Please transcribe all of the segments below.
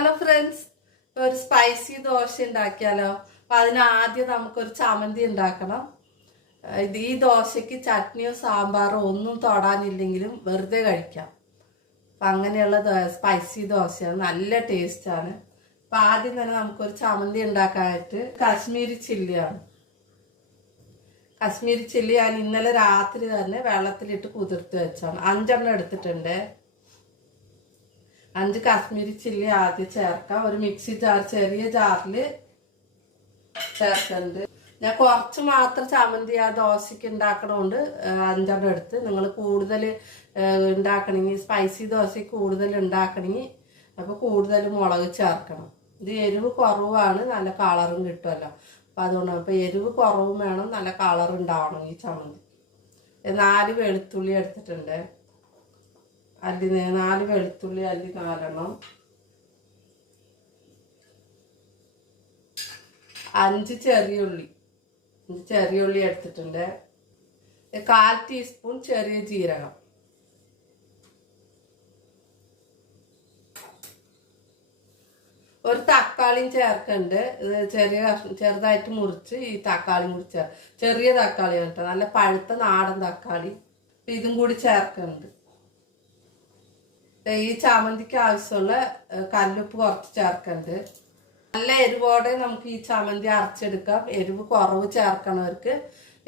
Hello friends, ഒരു spicy dosa ഉണ്ടാക്കിയാലോ? അപ്പം അതിനാദ്യം നമുക്കൊരു ചമ്മന്തി ഉണ്ടാക്കണം. ഈ ദോശയ്ക്ക് ചട്നിയോ സാമ്പാറോ ഒന്നും തൊടാനില്ലെങ്കിലും വെറുതെ കഴിക്കാം. അപ്പം അങ്ങനെയുള്ള സ്പൈസി ദോശയാണ്, നല്ല ടേസ്റ്റാണ്. അപ്പം ആദ്യം തന്നെ നമുക്കൊരു ചമ്മന്തി ഉണ്ടാക്കാനായിട്ട് കാശ്മീരി ചില്ലിയാണ്. കാശ്മീരി ചില്ലി ഞാൻ ഇന്നലെ രാത്രി തന്നെ വെള്ളത്തിലിട്ട് കുതിർത്ത് വെച്ചാണ്. 5 എണ്ണം എടുത്തിട്ടുണ്ട്. 5 കാശ്മീരി ചില്ലി ആദ്യം ചേർക്കാം. ഒരു മിക്സി ജാർ, ചെറിയ ജാറിൽ ചേർക്കുന്നുണ്ട്. ഞാൻ കുറച്ച് മാത്രം ചമ്മന്തി ആ ദോശയ്ക്ക് ഉണ്ടാക്കണോണ്ട് 5 എണ്ണം എടുത്ത്. നിങ്ങൾ കൂടുതൽ ഉണ്ടാക്കണമെങ്കിൽ, സ്പൈസി ദോശയ്ക്ക് കൂടുതൽ ഉണ്ടാക്കണമെങ്കിൽ അപ്പോൾ കൂടുതൽ മുളക് ചേർക്കണം. ഇത് എരിവ് കുറവാണ്, നല്ല കളറും കിട്ടുമല്ലോ. അപ്പം അതുകൊണ്ട് അപ്പോൾ എരിവ് കുറവും വേണം, നല്ല കളർ ഉണ്ടാവണം ഈ ചമ്മന്തി. 4 വെളുത്തുള്ളി എടുത്തിട്ടുണ്ട്. 4 വെളുത്തുള്ളി 4 എണ്ണം. 5 ചെറിയ ഉള്ളി എടുത്തിട്ടുണ്ട്. 1/4 ടീസ്പൂൺ ചെറിയ ജീരകം. ഒരു തക്കാളിയും ചേർക്കുന്നുണ്ട്. ചെറുതായിട്ട് മുറിച്ച് ഈ തക്കാളി മുറിച്ച്, ചെറിയ തക്കാളി കേട്ടോ, നല്ല പഴുത്ത നാടൻ തക്കാളി. ഇതും കൂടി ചേർക്കുന്നുണ്ട്. ഈ ചമ്മന്തിക്ക് ആവശ്യമുള്ള കല്ലുപ്പ് കുറച്ച് ചേർക്കുന്നുണ്ട്. നല്ല എരിവോടെ നമുക്ക് ഈ ചമ്മന്തി അരച്ചെടുക്കാം. എരിവ് കുറവ് ചേർക്കണവർക്ക്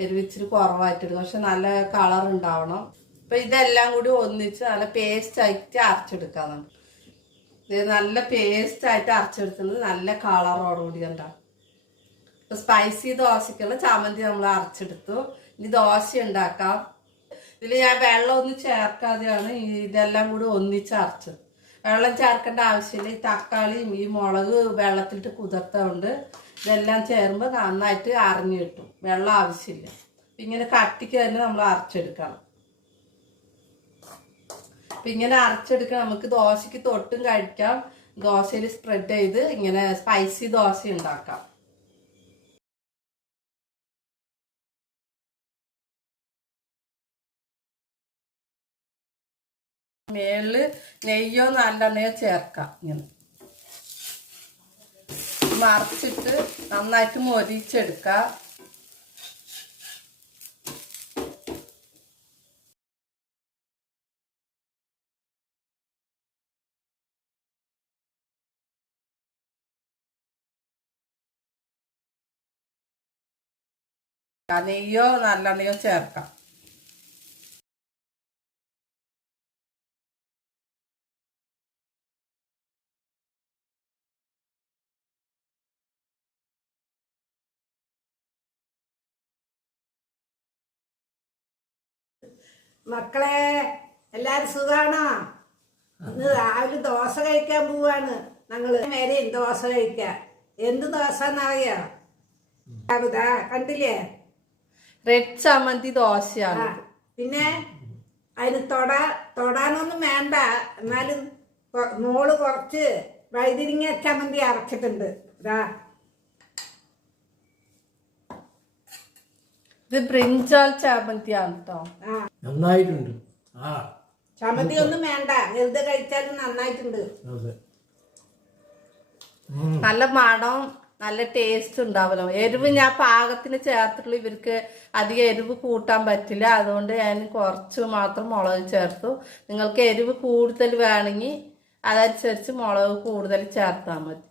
എരിവ് ഇച്ചിരി കുറവായിട്ടെടുക്കാം, പക്ഷെ നല്ല കളർ ഉണ്ടാവണം. അപ്പം ഇതെല്ലാം കൂടി ഒന്നിച്ച് നല്ല പേസ്റ്റ് ആയിട്ട് അരച്ചെടുക്കാം. നമുക്ക് ഇത് നല്ല പേസ്റ്റ് ആയിട്ട് അരച്ചെടുക്കുന്നത് നല്ല കളറോടുകൂടി ഉണ്ടാവും. ഇപ്പം സ്പൈസി ദോശയ്ക്കുള്ള ചമ്മന്തി നമ്മൾ അരച്ചെടുത്തു. ഇനി ദോശ ഉണ്ടാക്കാം. ഇതിൽ ഞാൻ വെള്ളം ഒന്നും ചേർക്കാതെയാണ് ഇതെല്ലാം കൂടി ഒന്നിച്ച് അരച്ചത്. വെള്ളം ചേർക്കേണ്ട ആവശ്യമില്ല. ഈ തക്കാളിയും ഈ മുളക് വെള്ളത്തിലിട്ട് കുതിർത്തതുകൊണ്ട് ഇതെല്ലാം ചേരുമ്പോൾ നന്നായിട്ട് അരഞ്ഞു കിട്ടും. വെള്ളം ആവശ്യമില്ല. ഇങ്ങനെ കട്ടിക്ക് തന്നെ നമ്മൾ അരച്ചെടുക്കണം. അപ്പം ഇങ്ങനെ അരച്ചെടുക്കാൻ നമുക്ക് ദോശയ്ക്ക് തൊട്ടും കഴിക്കാം. ദോശയിൽ സ്പ്രെഡ് ചെയ്ത് ഇങ്ങനെ സ്പൈസി ദോശ ഉണ്ടാക്കാം. മേളില് നെയ്യോ നല്ലെണ്ണയോ ചേർക്കാം. ഇങ്ങനെ മറിച്ചിട്ട് നന്നായിട്ട് മൊരിച്ചെടുക്കാം. നെയ്യോ നല്ലെണ്ണയോ ചേർക്കാം. മക്കളെ, എല്ലാരും സുഖാണോ? ഇന്ന് രാവിലെ ദോശ കഴിക്കാൻ പോവാണ് ഞങ്ങള്. വരെ ദോശ കഴിക്കാൻ. എന്ത് ദോശ എന്നറിയോ? കണ്ടില്ലേ? റെഡ് ചമ്മന്തി ദോശയാണ്. പിന്നെ അതിന് തൊടാനൊന്നും വേണ്ട. എന്നാലും മോള് കുറച്ച് വഴുതിരിങ്ങ ചമ്മന്തി അരച്ചിട്ടുണ്ട്. ഇത് ബ്രിഞ്ചാൾ ചമ്മന്തിയാണ് കേട്ടോ. നന്നായിട്ടുണ്ട്. ചമ്മന്തി ഒന്നും വേണ്ട, വെറുതെ കഴിച്ചാലും നന്നായിട്ടുണ്ട്. നല്ല മണം, നല്ല ടേസ്റ്റ് ഉണ്ടാവല്ലോ. എരിവ് ഞാൻ പാകത്തിന് ചേർത്തിട്ടുള്ളൂ. ഇവർക്ക് അധികം എരിവ് കൂട്ടാൻ പറ്റില്ല, അതുകൊണ്ട് ഞാൻ കുറച്ച് മാത്രം മുളക് ചേർത്തു. നിങ്ങൾക്ക് എരിവ് കൂടുതൽ വേണമെങ്കിൽ അതനുസരിച്ച് മുളക് കൂടുതൽ ചേർത്താൽ മതി.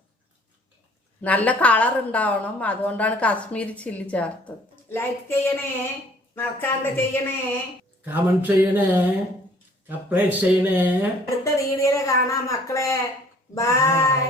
നല്ല കളർ ഉണ്ടാവണം, അതുകൊണ്ടാണ് കാശ്മീരി ചില്ലി ചേർത്തത്. ലൈക്ക് ചെയ്യണേ, മറക്കാണ്ട് ചെയ്യണേ, കമന്റ് ചെയ്യണേ, സബ്സ്ക്രൈബ് ചെയ്യണേ. അടുത്ത വീഡിയോയില് കാണാം മക്കളെ. ബൈ.